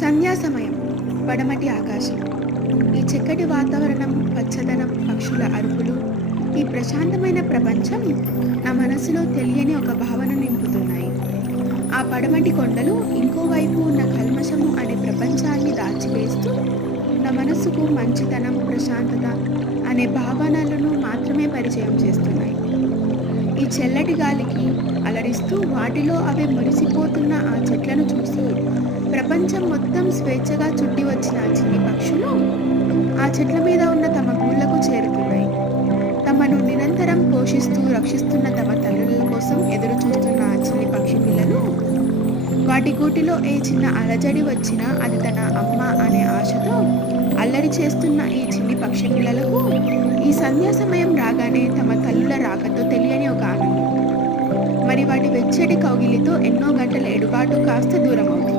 సంధ్యా సమయం, పడమటి ఆకాశం, ఈ చక్కటి వాతావరణం, పచ్చదనం, పక్షుల అరుపులు, ఈ ప్రశాంతమైన ప్రపంచం నా మనసులో తెలియని ఒక భావన నింపుతున్నాయి. ఆ పడమటి కొండలు ఇంకోవైపు ఉన్న కల్మషము అనే ప్రపంచాన్ని దాచివేస్తూ నా మనసుకు మంచితనం, ప్రశాంతత అనే భావనలను మాత్రమే పరిచయం చేస్తున్నాయి. ఈ చల్లటి గాలికి అలరిస్తూ వాటిలో అవి మురిసిపోతున్న ఆ చెట్లను చూసి ప్రపంచం మొత్తం స్వేచ్ఛగా చుట్టి వచ్చిన ఆ చిన్ని పక్షులు ఆ చెట్ల మీద ఉన్న తమ గూళ్ళకు చేరుతున్నాయి. తమను నిరంతరం పోషిస్తూ రక్షిస్తున్న తమ తల్లుల కోసం ఎదురు చూస్తున్న ఆ చిన్ని పక్షి పిల్లలు వాటి గూటిలో ఏ చిన్న అలజడి వచ్చినా అది తన అమ్మ అనే ఆశతో అల్లరి చేస్తున్న ఈ చిన్ని పక్షి పిల్లలకు ఈ సంధ్యా సమయం రాగానే తమ తల్లుల రాకతో తెలియని ఒక ఆనందం. మరి వాటి వెచ్చటి కౌగిలితో ఎన్నో గంటల ఎడుబాటు కాస్త దూరం అవుతుంది.